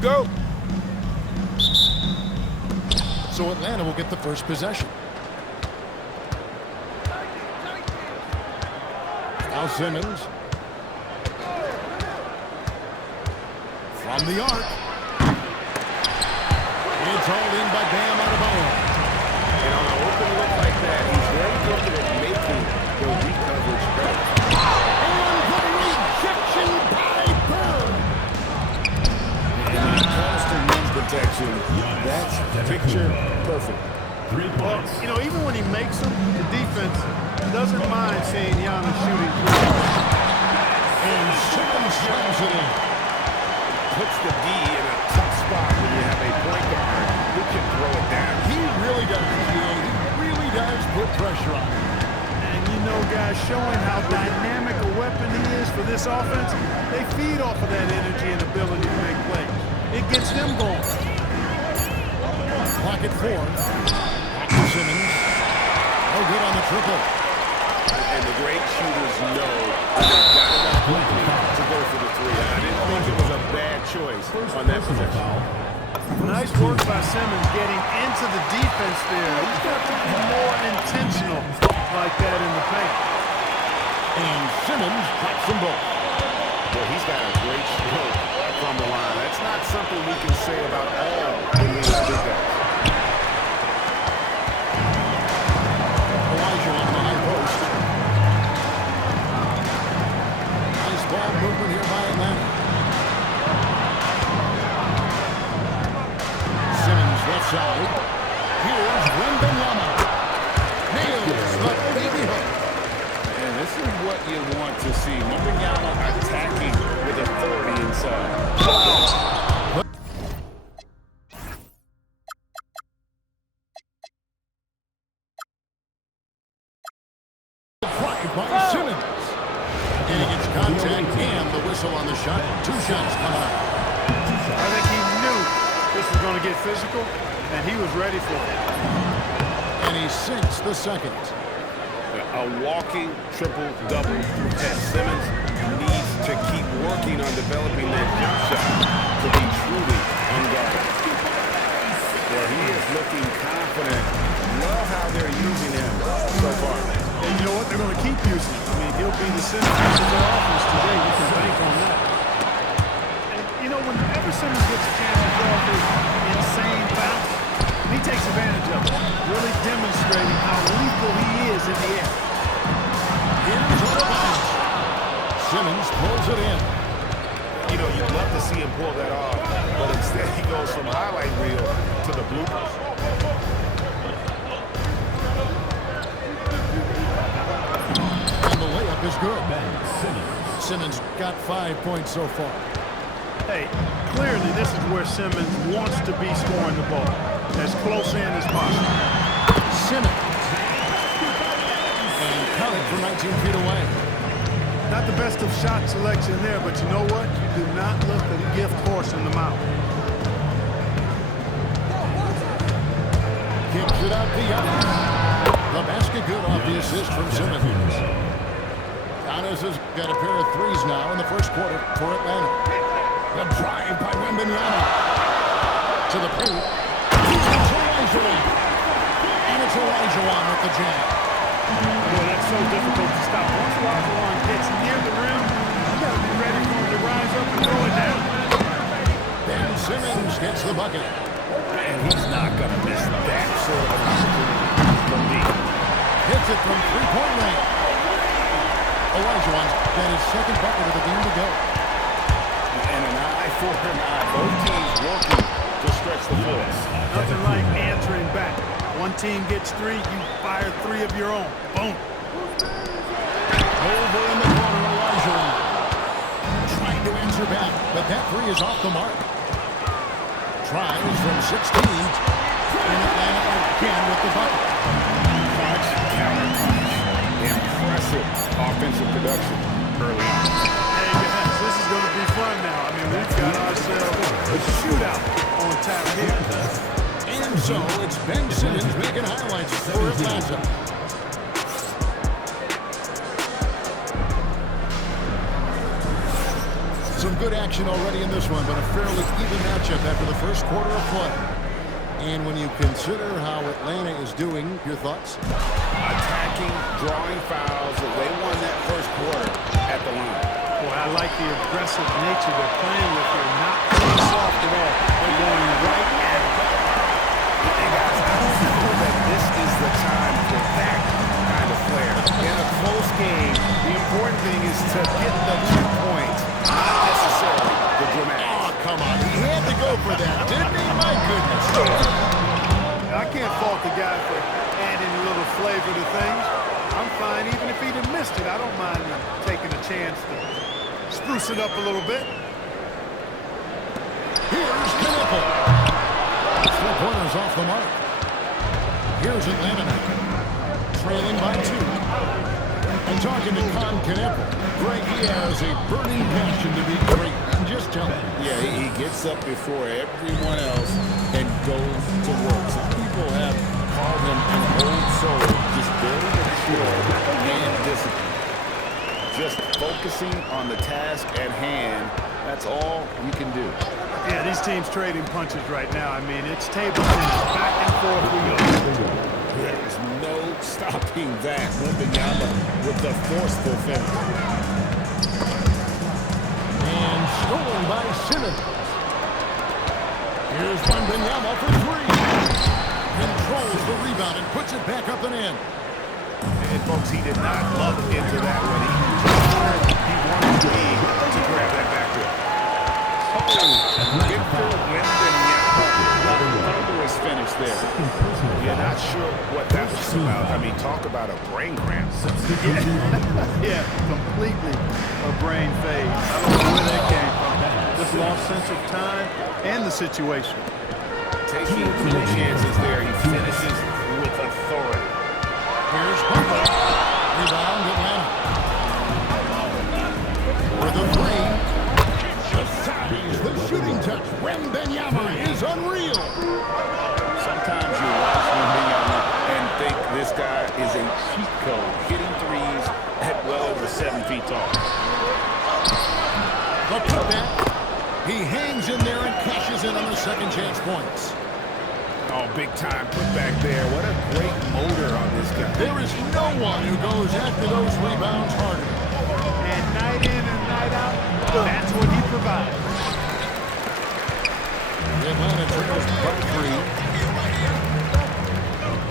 go. So Atlanta will get the first possession. Now Simmons. From the arc. It's hauled in by Bam Adebayo. And on an open look like that, he's very good at making the weak coverage better. And the rejection by Bird. And he calls to rim protection. That's picture perfect. 3 points. You know, even when he makes them, the defense doesn't mind seeing Giannis shooting through. And Simmons slams it in. Puts the D in a tough spot when you have a point guard who can throw it down. He really does. He really does put pressure on him. And you know, guys, showing how dynamic a weapon he is for this offense, they feed off of that energy and ability to make plays. It gets them going. Clock at 4. Back to Simmons. No good on the triple. And the great shooters know that they've got enough quickly to go for the three. I didn't think it was a bad choice on that possession. Nice work by Simmons getting into the defense there. He's got to be more intentional like that in the paint. And Simmons drops them both. Well, he's got a great stroke from the line. That's not something we can say about all the leaders big guys. Elijah on the high post. Nice ball movement here by Atlanta. Simmons left side. Here's Wembanyama. Nails the baby hook. And this is what you want to see. Wembanyama attacking with authority inside. By Simmons. And he gets contact and the whistle on the shot. 2 shots coming up. I think he knew this was going to get physical, and he was ready for it. And he sinks the second. A walking triple-double. And Simmons needs to keep working on developing that jump shot to be truly unguarded. Well, he is looking confident. Love how they're using him so far. And you know what? They're going to keep using him. I mean, he'll be the centerpiece of their offense today. You can bank on that. And, you know, whenever Simmons gets a chance to throw off his insane bounce, he takes advantage of it, really demonstrating how lethal he is in the air. Here's the bounce. Simmons pulls it in. You know, you'd love to see him pull that off, but instead he goes from highlight reel to the bloopers. Is good. Simmons got 5 points so far. Hey, clearly this is where Simmons wants to be scoring the ball, as close in as possible. Simmons. And counted from 19 feet away. Not the best of shot selection there, but you know what? You do not look a gift horse in the mouth. Kicks it out to Giannis. The basket good off the assist from Simmons. Giannis has got a pair of threes now in the first quarter for Atlanta. The drive by Wembanyama. To the paint. It's Olajuwon. And it's Olajuwon with the jam. Boy, that's so difficult to stop. Once Olajuwon gets near the rim, you got to be ready for him to rise up and throw it down. Ben Simmons gets the bucket. And he's not going to miss that sort of opportunity from deep. Hits it from three-point range. Olajuwon's got his second bucket of the game to go. And an eye for an eye. Both teams working to stretch the floor. Nothing like answering back. One team gets 3, you fire 3 of your own. Boom. Over in the corner, Olajuwon. Trying to answer back, but that 3 is off the mark. Tries from 16. And Atlanta again with the bucket. Clutch counter punch. Impressive offensive production early on. Hey guys, this is going to be fun now. I mean, we've got ourselves a shootout on tap here. And so it's Ben Simmons making highlights for Atlanta. Some good action already in this one, but a fairly even matchup after the first quarter of play. And when you consider how Atlanta is doing, your thoughts? Attacking, drawing fouls. They won that first quarter at the line. Boy, I like the aggressive nature they're playing with here. Not playing soft at all. They're going right at it. Hey guys, I know that this is the time for that kind of flair. In a close game, the important thing is to get the 2 points, not necessarily the dramatics. Oh, come on. He had to go for that, didn't he? My goodness. I can't fault the guy for adding a little flavor to things. I'm fine even if he'd have missed it. I don't mind taking a chance to spruce it up a little bit. Here's Knueppel. Three-pointers off the mark. Here's Atlanta now, trailing by 2. And talking to Con Knueppel, Greg, he has a burning passion to be great. And just tell him. Yeah, he gets up before everyone else and goes to work. Some people have called him an old soul, just very mature and disciplined. Just focusing on the task at hand, that's all you can do. Yeah, these teams trading punches right now. I mean, it's table tennis, back and forth we go. There's no stopping that. Wembanyama with the forceful finish. And stolen by Simmons. Here's Wembanyama for 3. Controls the rebound and puts it back up and in. And folks, he did not love into that one. He wanted to grab that back to him. Victor Wembanyama, thunderous finish there. You're not sure what that was about. I mean, talk about a brain cramp. Yeah, completely a brain phase. I don't know where that came from. Just lost sense of time and the situation. Taking no chances there. He finishes with authority. Here's Butler. Rebound Atlanta. For the 3. The shooting touch. Wembanyama is unreal. Sometimes you watch Wembanyama and think this guy is a cheat code, hitting threes at well over 7 feet tall. The putback. He hangs in there and cashes in on the second chance points. Oh, big time putback there. What a great motor on this guy. There is no one who goes after those rebounds harder. And night in and night out, that's what he provides. Atlanta trails by 3.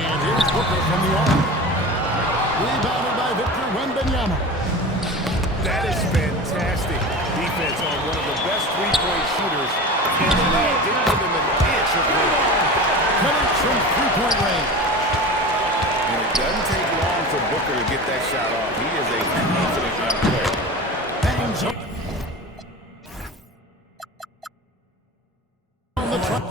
And here's Booker from the arc. Rebounded by Victor Wembanyama. That is fantastic defense on one of the best three-point shooters in the league. Didn't give him an inch of room. Connects from three-point range. And it doesn't take long for Booker to get that shot off. He is a confident young player. Hangs up. On the front.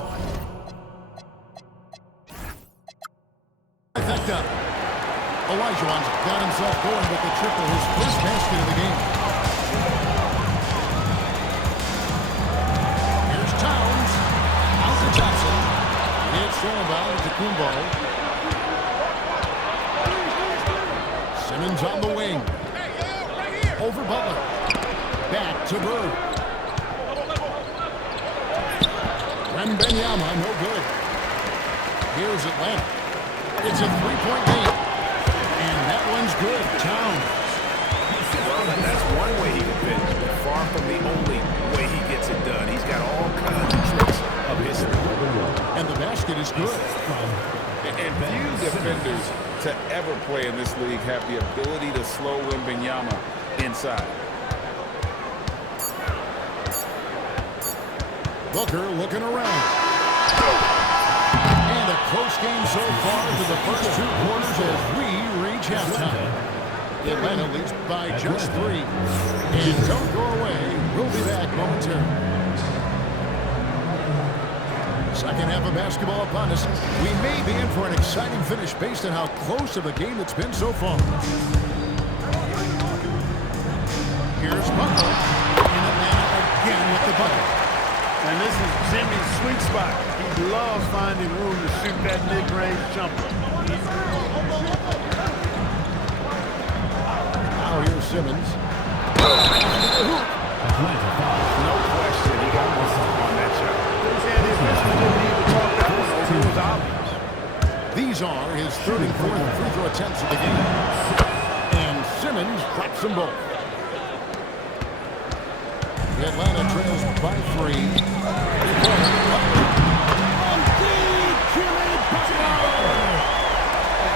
Olajuwon's got himself going with the triple, his first basket of the game. Here's Towns. Out to Johnson. It's stolen by Kumbo. Simmons on the wing. Over Butler. Back to Bird. Wembanyama, no good. Here's Atlanta. It's a three-point game. And that one's good. Towns. Well, that's one way he can finish, but far from the only way he gets it done. He's got all kinds of tricks up his sleeve. And the basket is good. And few defenders to ever play in this league have the ability to slow Wembanyama inside. Booker looking around. And a close game so far to the first 2 quarters as we reach halftime. Atlanta leads by just 3. And don't go away. We'll be back momentarily. Second half of basketball upon us. We may be in for an exciting finish based on how close of a game it's been so far. Here's Butler. And Atlanta again with the bucket. And this is Jimmy's sweet spot. He loves finding room to shoot that mid-range jumper. Now here's Simmons. didn't need to talk that one over. It was obvious. These are his 34th free throw attempts of the game. And Simmons drops them both. Atlanta trails by 3. Jimmy Butler!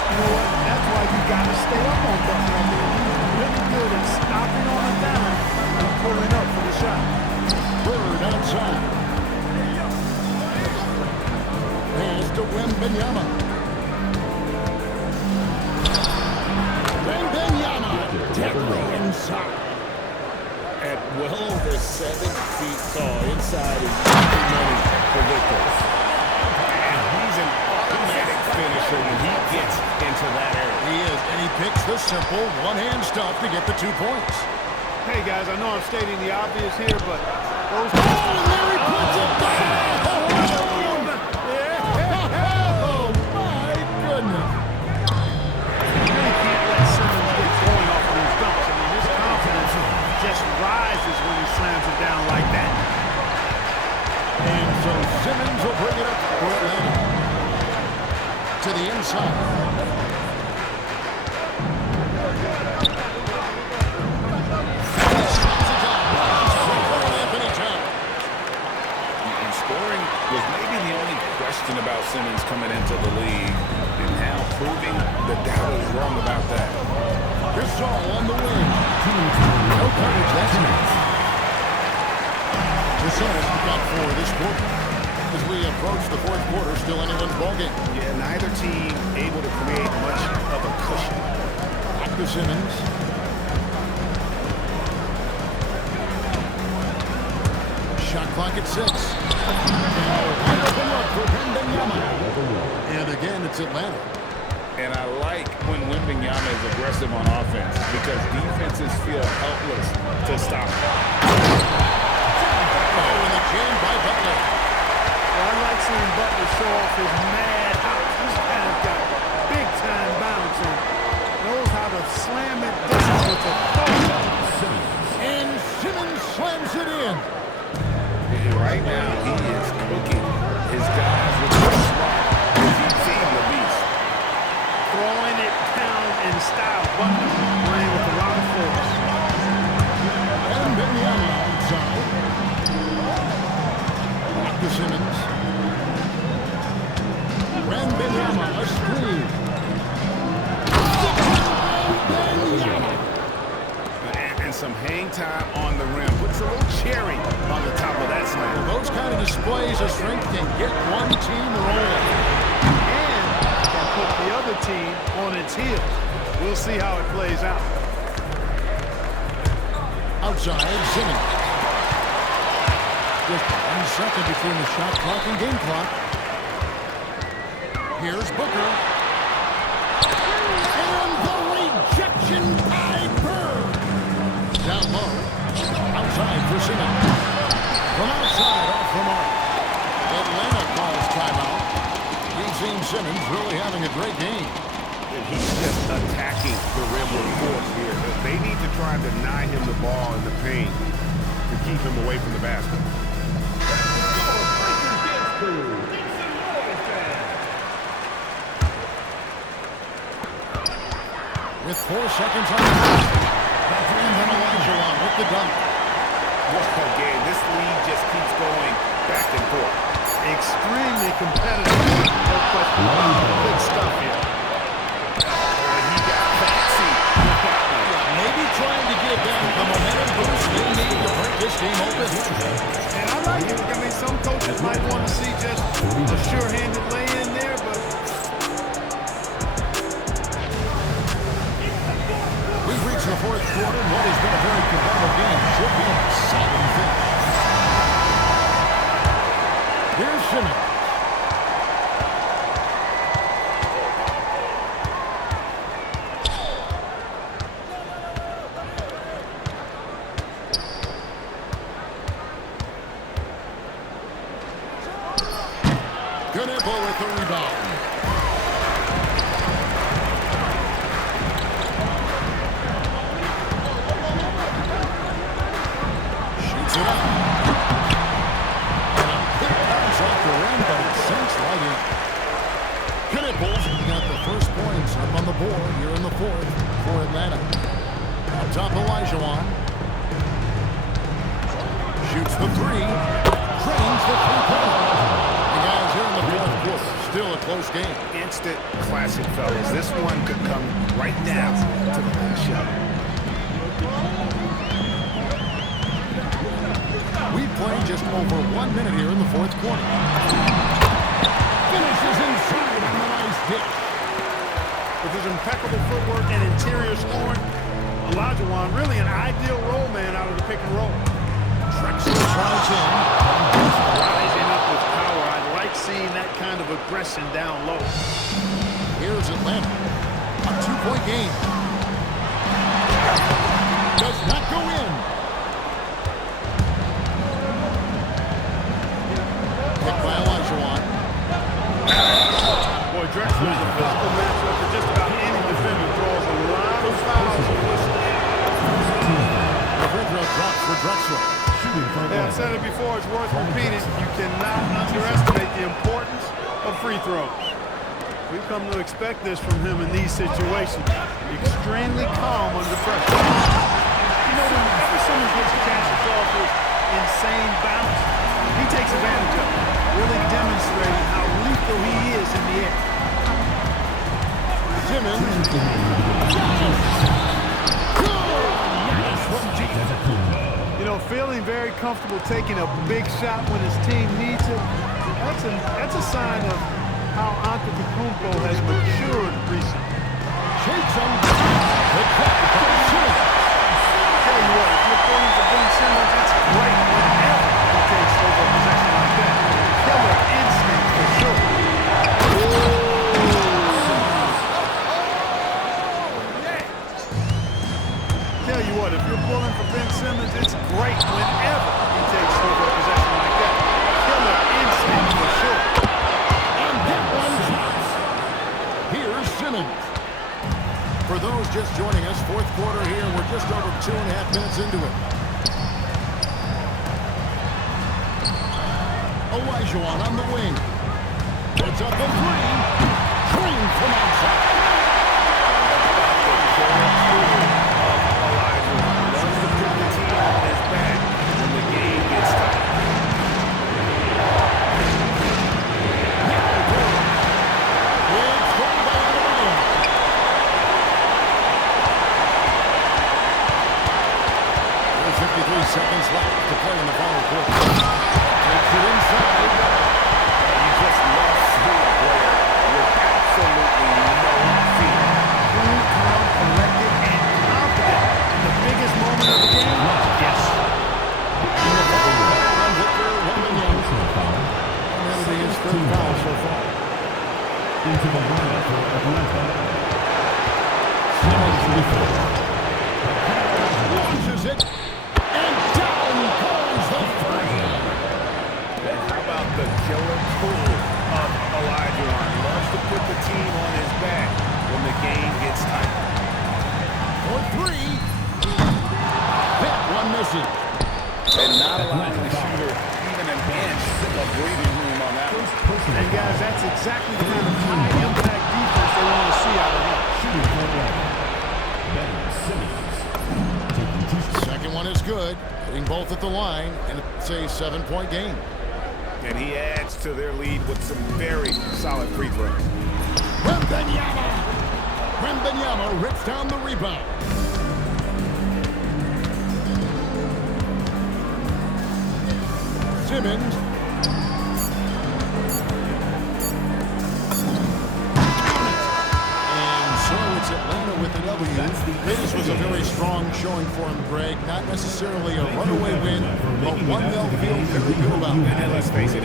You know what? That's why you got to stay up on Butler. I mean, he's really good at stopping on a dime and pulling up for the shot. Bird outside. Pass to Wembanyama. Wembanyama directly inside. At well over 7 feet tall, inside is easy money for Victor. And he's an automatic finisher when he gets into that area. He is, and he picks the simple one-hand stuff to get the 2 points. Hey, guys, I know I'm stating the obvious here, but those... Oh, Larry puts it down! Oh, my goodness. You really can't let Simmons get going off of these dunks. I mean, his confidence just rises when he slams it down like that. And so Simmons will bring it up for Atlanta. To the inside. And scoring was maybe the only question about Simmons coming into the league, and now proving the doubters wrong about that. Gasol on the wing. No coverage, that's enough. Gasol's got 4 this quarter. As we approach the 4th quarter, still anyone's ballgame. Yeah, neither team able to create much of a cushion. Back to Simmons. Shot clock at 6. Wide open look for Wembanyama. And again, it's Atlanta. And I like when Wembanyama is aggressive on offense because defenses feel helpless to stop him. Oh, and the jam by Butler. Well, I like seeing Butler show off his mad house. This guy's got big-time bounce and knows how to slam it down with a thumb. And Simmons slams it in. Right now, he is cooking his guys with the smart. He's seeing the beast. Throwing it down in style. Butler playing with a lot of force. And Wembanyama outside. Back to Simmons. Wembanyama, a screen. Wembanyama. And some hang time on the rim. Puts a little cherry on the top of that slam. Those kind of displays of strength can get one team rolling. And can put the other team on its heels. We'll see how it plays out. Outside, Simmons. Just 1 second between the shot clock and game clock. Here's Booker. And the rejection by Bird. Down low. Outside for Simmons. From outside, off the mark. Atlanta calls timeout. We've seen Simmons really having a great game. And he's just attacking the rim with force here. They need to try and deny him the ball in the paint to keep him away from the basket. With 4 seconds on the clock. And then Olajuwon with the dunk. Well, again, this league just keeps going back and forth. Extremely competitive. No question. Good stuff here. He got fancy. Maybe trying to give them the momentum boost they need to break this game open. And I like it. I mean, some coaches might want to see just a sure-handed lay-in there, but We've reached the 4th quarter, and what has been a very competitive game should be an exciting finish. Here's Simmons. Gunebo with on the board here in the fourth for Atlanta. Up top, Olajuwon. Shoots the three. Drains the three-pointer. The guys here in the fourth quarter. Still a close game. Instant classic, fellas. This one could come right now to the last shot. We've played just over 1 minute here in the fourth quarter. Finishes inside on the nice dish. With his impeccable footwork and interior scoring, Olajuwon really an ideal role man out of the pick and roll. Drexler drives in. Rising up with power. I like seeing that kind of aggression down low. Here's Atlanta. A 2-point game. Does not go in. Picked by Olajuwon. Boy, Drexler is a physical matchup for just about any defender. Draws a lot of fouls on this team. The free throw drops for Drexler. Yeah, I've said it before. It's worth repeating. You cannot underestimate the importance of free throws. We've come to expect this from him in these situations. Extremely calm under pressure. You know, whenever someone gets a chance to throw off his insane bounce, he takes advantage of it, really demonstrating how lethal he is in the air. Simmons. You know, feeling very comfortable taking a big shot when his team needs it, that's a sign of how Antetokounmpo has matured recently. Shakes him. Tell you what, if you're pulling for Ben Simmons, it's great whenever he takes over a possession like that. Killer instinct for sure. Tell you what, if you're pulling for Ben Simmons, it's great whenever he takes over a possession like that. Killer instinct for sure. And that one drops. Here's Simmons. For those just joining us, fourth quarter here. We're just over 2.5 minutes into it. Olajuwon on the wing. Puts up the three. Drained from outside. Seconds left to play in the final quarter. Takes it inside. You just love seeing a player with absolutely no fear. Cool, calm, collected, and confident in the biggest moment of the game. Yes. In the foul on Victor Wembanyama. And that'll be his third foul so far. Into the lineup for Atlanta. Launches it. The killer tool of Olajuwon. Loves to put the team on his back when the game gets tight. For three. That one misses. And not allowing the shooter even an inch of breathing room on that one. And guys, that's exactly the kind of high-impact defense they want to see out of him. Second one is good. Hitting both at the line, and it's a 7-point game. And he adds to their lead with some very solid free throws. Wembanyama rips down the rebound. Simmons. And so it's Atlanta with the W. This was a very strong showing for him, Greg. Not necessarily a runaway win, but one they'll feel very good about. And let's face it,